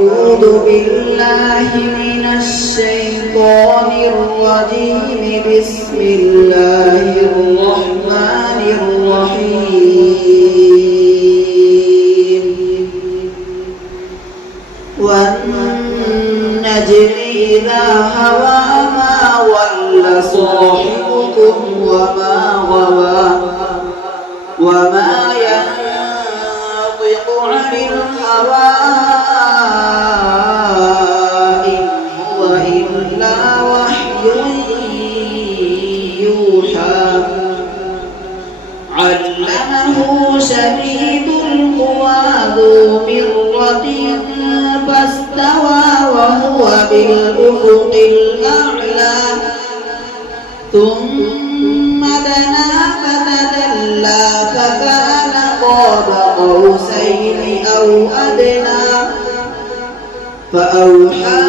أعوذ بالله من الشيطان الرجيم. بسم الله الرحمن الرحيم. والنجم إذا هوى ما ضل صاحبكم وما غوى وما ينطق عن الهوى إن هو إلا وحي يوحى. علمه شديد القوى ذو مرة فاستوى وهو بالأفق الأعلى. ثم دنا فتدلى فكان قاب قوسين أو أدنى. فأوحى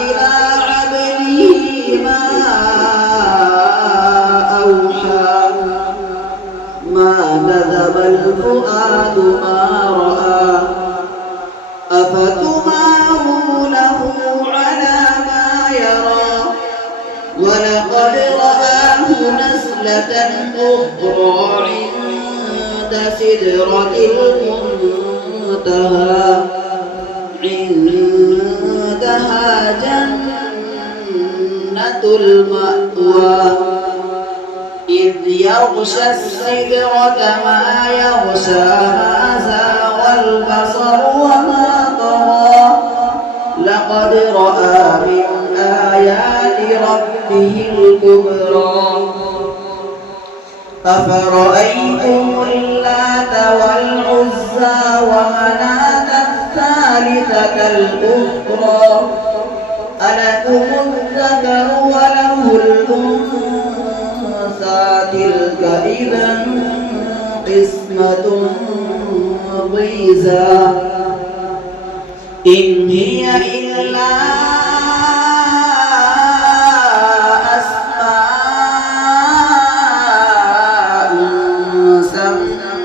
إلى عبده ما أوحى. ما كذب الفؤاد ما رأى. أفتمارونه على ما يرى. ولقد رآه نزلة أخرى عند سدرة المنتهى. عندها جنة المأوى. إذ يغشى السدرة ما يغشى. ما زاغ البصر وما طغى. لقد رأى من آيات ربه الكبرى. أفرأيتم اللات والعزى ومناة الثالثة الأخرى. ألكم الذكر وله الأنثى. تلك إذا قسمة ضيزى. إن هي إلا أسماء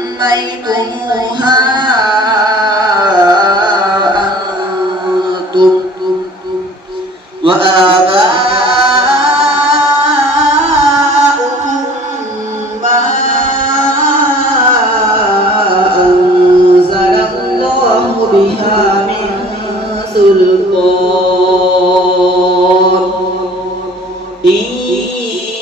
سميتموها أنتم وآباؤكم ما أنزل الله بها من سلطان. إن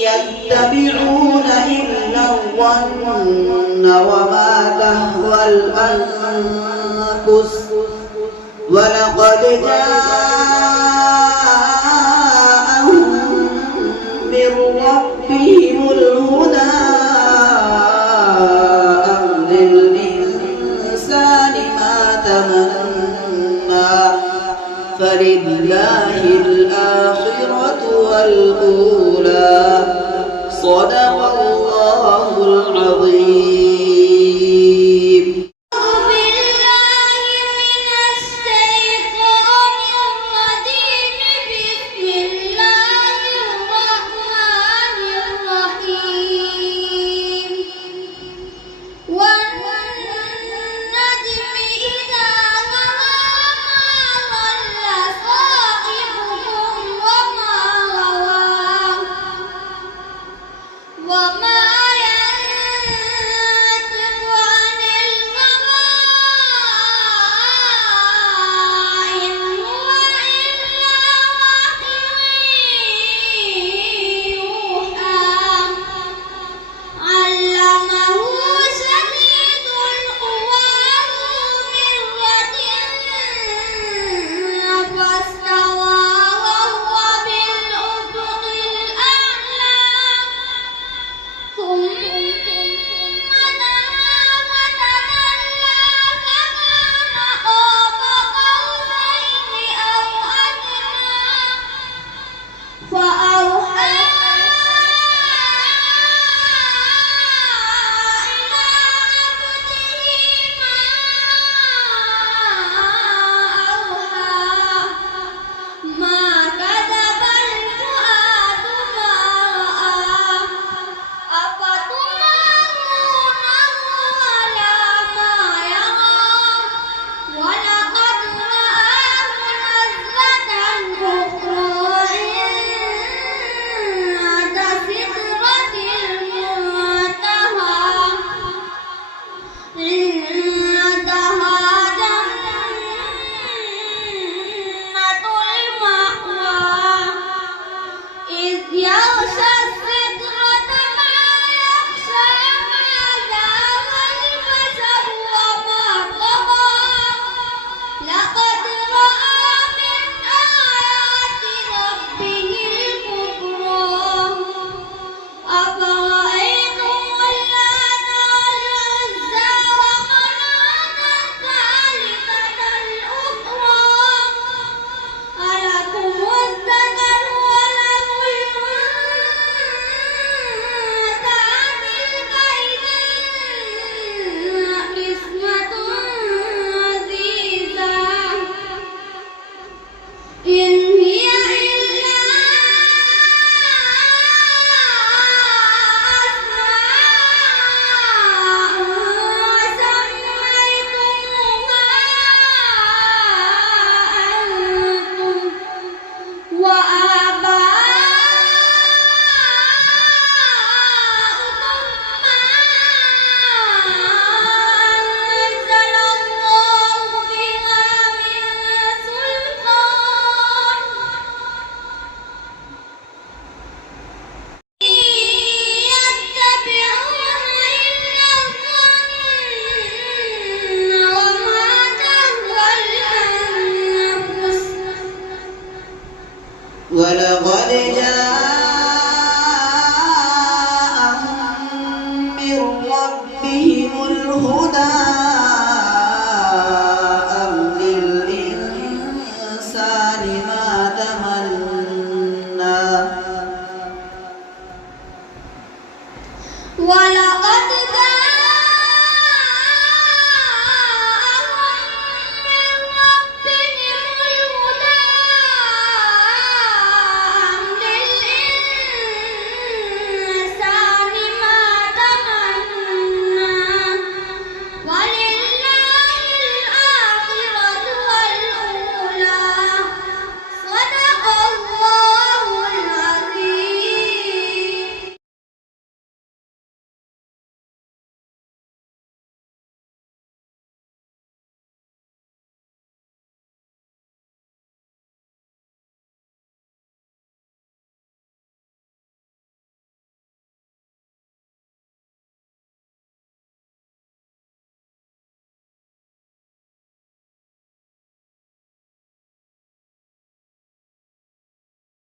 يتبعون إلا الظن وما تهوى الأنفس. ولقد جاءهم من ربهم الهدى. أم للإنسان ما تمنى. فلله الآخرة والأولى. صدق